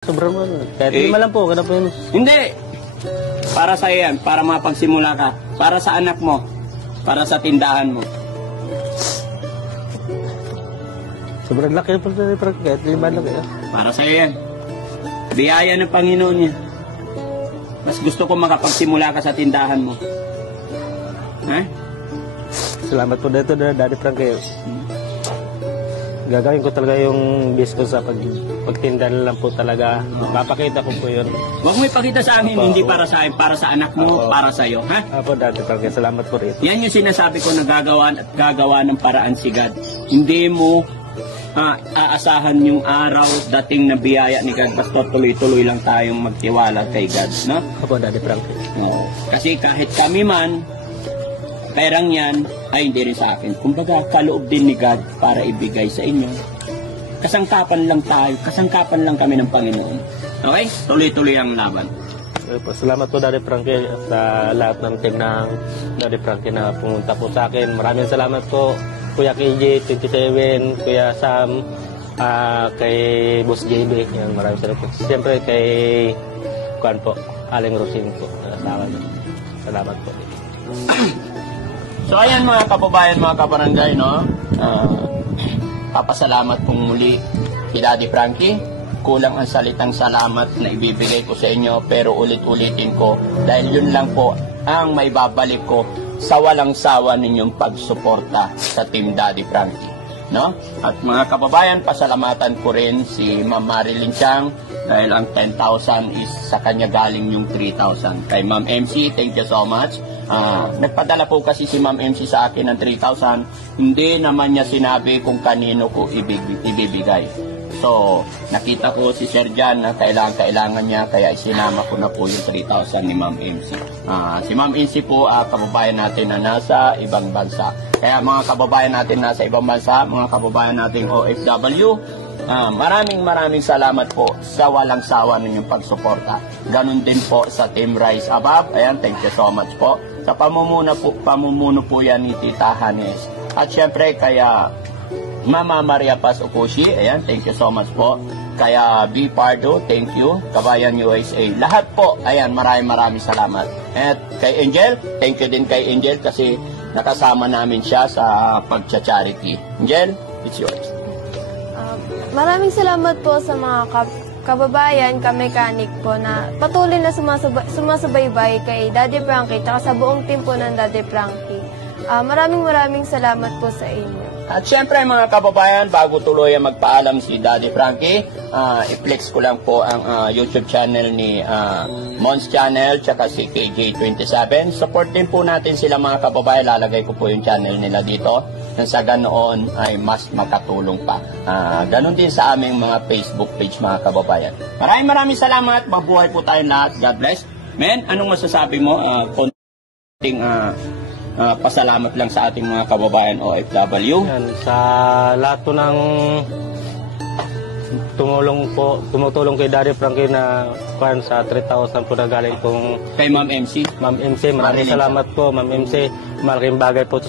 Sobrang ano. Kahit lima lang po, ganun po yun. Hindi. Para sa yan, para mapagsimula ka. Para sa anak mo. Para sa tindahan mo. Sobrang laki po, kahit lima lang kayo. Para sa yan. Biyaya ng Panginoon niya. Mas gusto ko makapagsimula ka sa tindahan mo. Ha? Salamat po dito, Daddy Frankie. Gagawin ko talaga yung base ko sa pagtinda na lang po talaga. Papakita ko po yun. Huwag mo ipakita sa akin, hindi para sa akin, para sa anak mo, para sa iyo, ha? Apo, Daddy Frankie, salamat po rito. Yan yung sinasabi ko na gagawa ng paraan si God. Hindi mo aasahan yung araw, dating na biyaya ni God. Basta tuloy-tuloy lang tayong magtiwala kay God, no? Apo, Daddy Frankie. No. Kasi kahit kami man, perang yan, ay hindi rin sa akin. Kumbaga, kaloob din ni God para ibigay sa inyo. Kasangkapan lang tayo, kasangkapan lang kami ng Panginoon. Okay? Tuloy-tuloy ang laban. Po, salamat po, Daddy Frankie, sa lahat ng team ng Daddy Frankie na pumunta po sa akin. Maraming salamat po, Kuya KJ, 27, Kuya Sam, kay Boss JB. Yan, maraming salamat po. Siyempre kay Kuan po, Aling Rosing po. Salamat po. So ayan mga kababayan, mga kabarangay, no? Papasalamat pong muli kay Daddy Frankie. Kulang ang salitang salamat na ibibigay ko sa inyo, pero ulit-ulitin ko dahil yun lang po ang may babalik ko sa walang sawa ninyong pagsuporta sa Team Daddy Frankie, no? At mga kababayan, pasalamatan ko rin si Ma'am Marilyn Chang dahil ang 10,000 is sa kanya galing yung 3,000. Kay Ma'am MC, thank you so much. Nagpadala po kasi si Ma'am MC sa akin ng 3,000. Hindi naman niya sinabi kung kanino ko ibibigay. So, nakita ko si Sir Jan na kailangan niya, kaya isinama ko na po yung 3,000 ni Ma'am MC. Si Ma'am MC po, kababayan natin na nasa ibang bansa. Kaya mga kababayan natin nasa ibang bansa, mga kababayan nating OFW, maraming salamat po sa walang sawa ninyong pagsuporta. Ganun din po sa Team Rise Above. Ayan, thank you so much po. Sa pamumuno po yan ni Tita Hanes. At syempre kaya Mama Maria Paz Okushi, ayan, thank you so much po. Kaya B. Pardo, thank you. Kabayan USA, lahat po, ayan, maraming salamat. At kay Angel, thank you din kay Angel kasi nakasama namin siya sa pagcha-charity. Angel, it's yours. Maraming salamat po sa mga kababayan, ka-mechanic po na patuloy na sumasabay-bay kay Daddy Frankie at sa buong team po ng Daddy Frankie. Maraming salamat po sa inyo. At syempre mga kababayan, bago tuloy ang magpaalam si Daddy Frankie, i-flex ko lang po ang YouTube channel ni Mons Channel tsaka si KJ27. Support din po natin sila mga kababayan. Lalagay ko po yung channel nila dito. Nang sa ganoon ay mas makatulong pa. Ganon din sa aming mga Facebook page mga kababayan. Maraming salamat. Mabuhay po tayong lahat. God bless. Men, anong masasabi mo? Konting pasalamat lang sa ating mga kababayan OFW. Yan, sa lahat po ng tumutulong kay Daddy Frankie na sa 3,000 po na galing pong kay Ma'am MC. Ma'am MC, maraming salamat po, Ma'am MC. Malaking bagay po